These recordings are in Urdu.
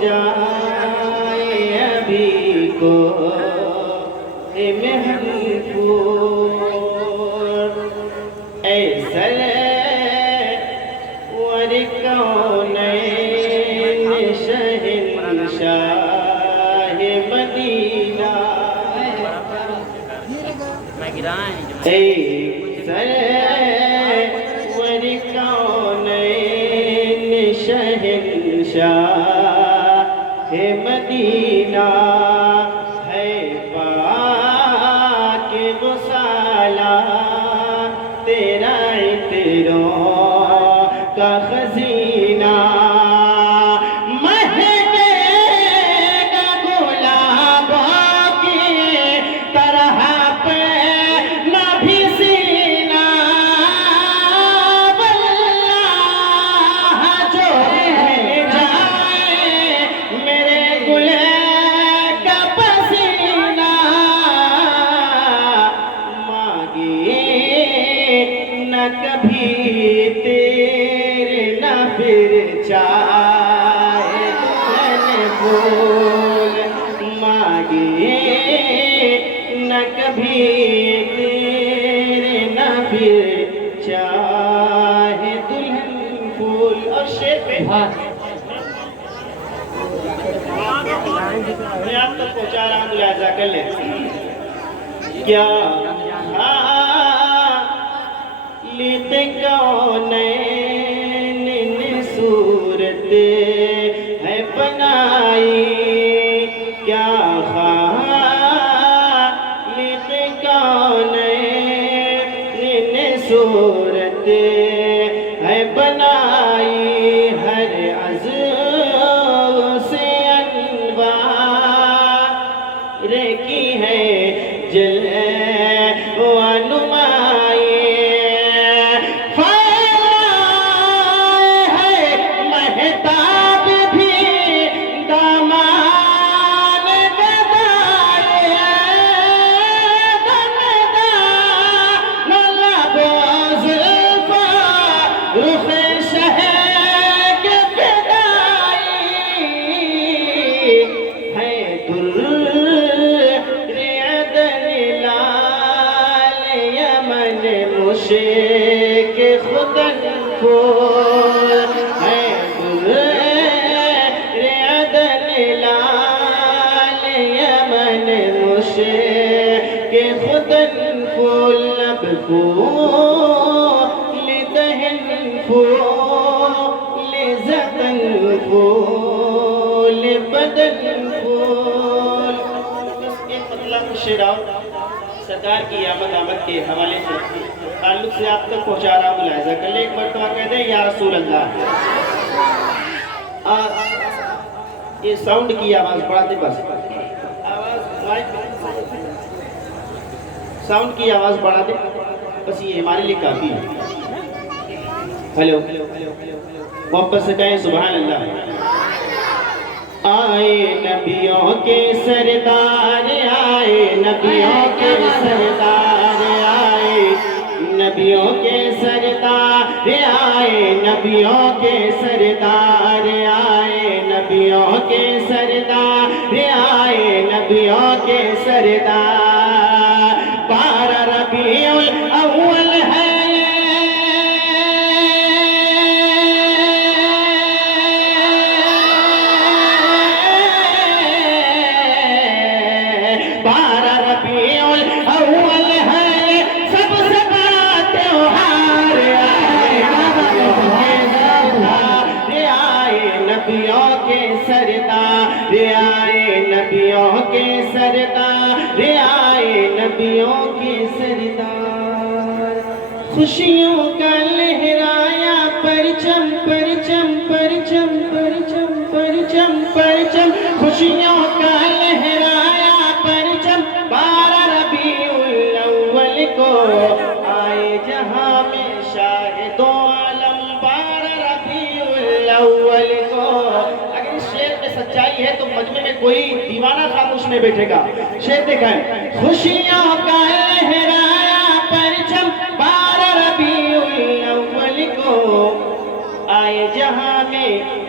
جائے ابھی کو محفور اے سرور کونین شہنشاہ مدینہ اے سرور کونین شہنشاہ مدینہ ہے پاک غسالہ تیرا عطروں کا خزینہ مہکے گا گلابوں کی طرح پہ نہ بھی سینہ واللہ جو جائے میرے گلے کا پسینہ مانگے نہ کبھی تیرے نہ پھر چاہے پھول مانگے نہ کبھی تیرے نہ پھر چاہے دلہن پھول اور شیر پہ ہاں میں آپ تک پہنچا رہا ہوں لہذا کر لیں کیا حالت کونین نے صورت ہے بنائی کیا خالق کونین نے صورت ہے بنائی ہر عضو سے انوار کی ہے جلوہ نمائی فائدہ ہے مہتاب بھی دامان گدائے دمدان لب و زلفا رخ شہر کے فدائی ہے در مشک خدن پھول ہے عدن لال یمن مشک خدن پھول لب پھول دہن پھول زدن پھول بدن پھول بس ایک مطلب شراؤ سرکار کی آمد کے حوالے سے تعلق سے آپ تک پہنچا رہا ہوں ملاحظہ کر لیں ایک مرتبہ کہہ دیں یا رسول اللہ یہ ساؤنڈ کی آواز بڑھا دیں بس ساؤنڈ کی آواز بڑھا دیں بس یہ ہمارے لیے کافی ہے ہیلو محبت سے کہیں سبحان اللہ آئے نبیوں کے سردار آئے نبیوں کے سردار آئے نبیوں کے سردار آئے نبیوں کے سردار آئے نبیوں کے سردار آئے نبیوں کے سردار 12 ربیع الاول ہے 12 ربیع الاول ہے سب سے بڑا تہوار آئے نبیوں کے سردار آئے نبیوں کے سردار آئے نبیوں کے سردار خوشیوں کا لہرایا پرچم پرچم پرچم پرچم پرچم پرچم خوشیوں کا لہرایا پرچم 12 ربیع الاول کو آئے جہاں میں شاہد و عالم 12 ربیع الاول کو اگر اس شعر میں سچائی ہے تو مجمع میں کوئی دیوانہ خاموش نہیں بیٹھے گا شعر دیکھیں خوشیوں کا لہرایا پرچم 12 ربیع الاول کو آئے جہاں میں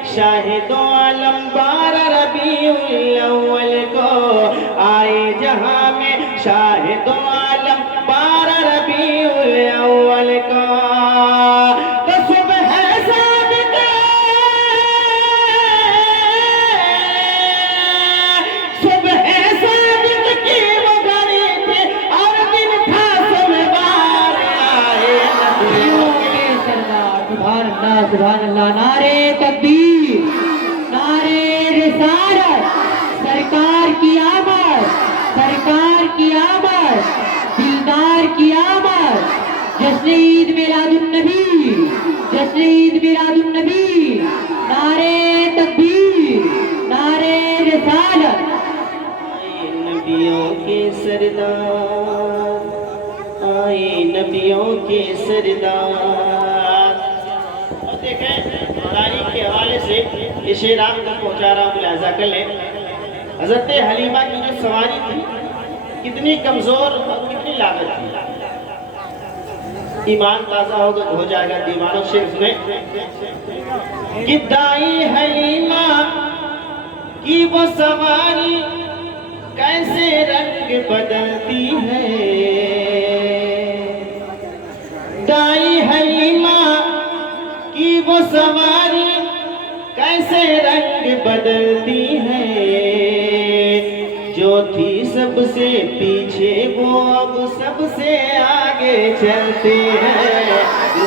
شاہد عالم 12 ربیع الاول کو آئے جہاں میں شاہد عالم 12 ربیع الاول کو تو صبح صادق کی وہ گھڑی تھی اور دن تھا سوموار آئے نبیوں کے سبحان اللہ نعرے تکبیر نعرے رسالت سرکار کی آمد دلدار کی آمد جشن عید میلاد النبی نعرے تکبیر نعرے رسالت آئے نبیوں کے سردار آئے نبیوں کے سردار اور دیکھیں تاریخ کے حوالے سے یہ شعر آپ تک پہنچا رہا ہوں ملاحظہ کر لیں حضرت حلیمہ کی جو سواری تھی کتنی کمزور اور کتنی لاغر تھی ایمان تازہ ہو جائے گا دیوانوں شعر سنیں کہ دائی حلیمہ کی وہ سواری کیسے رنگ بدلتی ہے دائی حلیمہ کی وہ سواری کیسے رنگ بدلتی ہے جو تھی سب سے پیچھے وہ اب سب سے آگے چلتے ہیں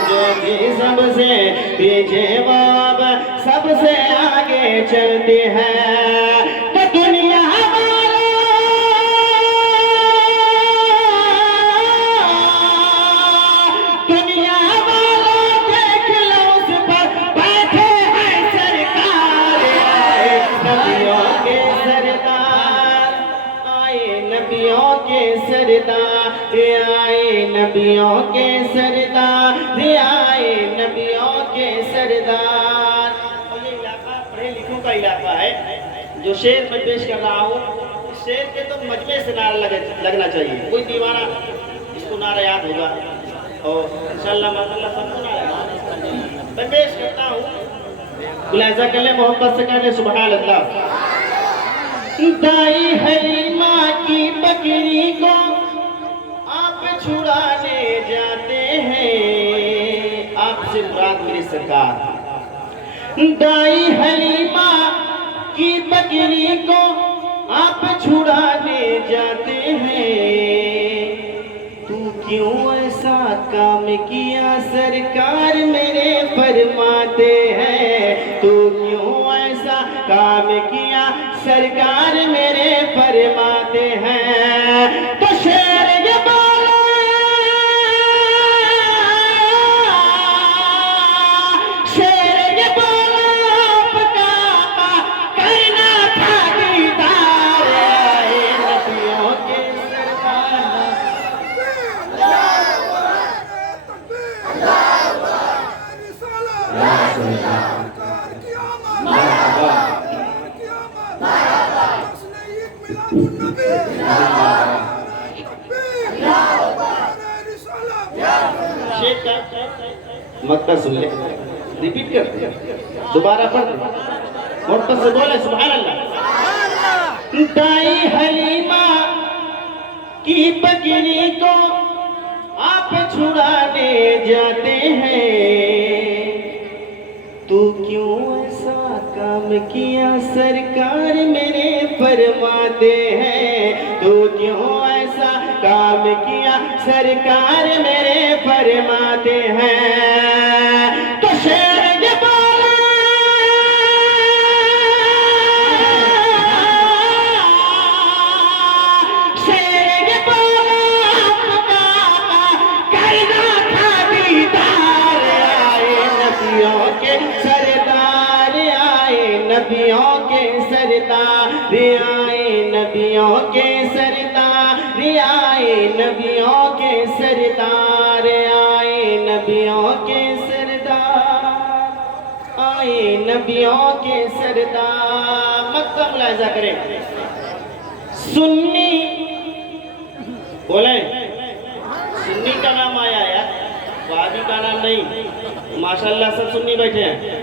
جو تھی سب سے پیچھے وہ اب سب سے آگے چلتے ہیں تو دنیا نبیوں کے سردار آئے نبیوں کے سردار اور یہ علاقہ پڑھے لکھوں کا علاقہ ہے جو شعر میں پیش کر رہا ہوں اس شعر کے تو مجمع سے نعرہ لگنا چاہیے کوئی دیوانہ اس کو نعرہ یاد ہوگا اور انشاءاللہ ماشاءاللہ سب کو نعرہ یاد میں پیش کرتا ہوں ملاحظہ کر لیں محبت سے کہنے سبحان اللہ دائی حلیمہ کی بکری کو آپ چھڑانے جاتے ہیں آپ سے مراد میری سرکار دائی حلیمہ کی بکری کو آپ چھڑانے جاتے ہیں تو کیوں ایسا کام کیا سرکار میرے فرماتے ہیں تو کیوں ایسا کام کیا سرکار میرے فرماتے ہیں تو شعر یہ بولا شعر یہ بولا آپ کا کرنا تھا دیدار آئے نبیوں کے سردار مکہ سن لے ریپیٹ کرتے دوبارہ پڑھتے محبت سے بولے سبحان اللہ دائی حلیمہ کی بکری کو آپ چھڑانے جاتے ہیں تو کیوں ایسا کام کیا سرکار میرے فرماتے ہیں تو کیوں ایسا کام کیا سرکار میرے فرماتے ہیں تو شعر یہ بولا شعر یہ بولا آپ کا کرنا تھا دیدار آئے نبیوں کے سردار آئے نبیوں کے سردار آئے نبیوں کے سردار آئے نبیوں کے سردار آئے نبیوں کے سردار آئے نبیوں کے سردار مکہ ملاحظہ کریں سنی بولیں سنی کا نام آیا یار وہابی کا نام نہیں ماشاءاللہ سب سنی بیٹھے ہیں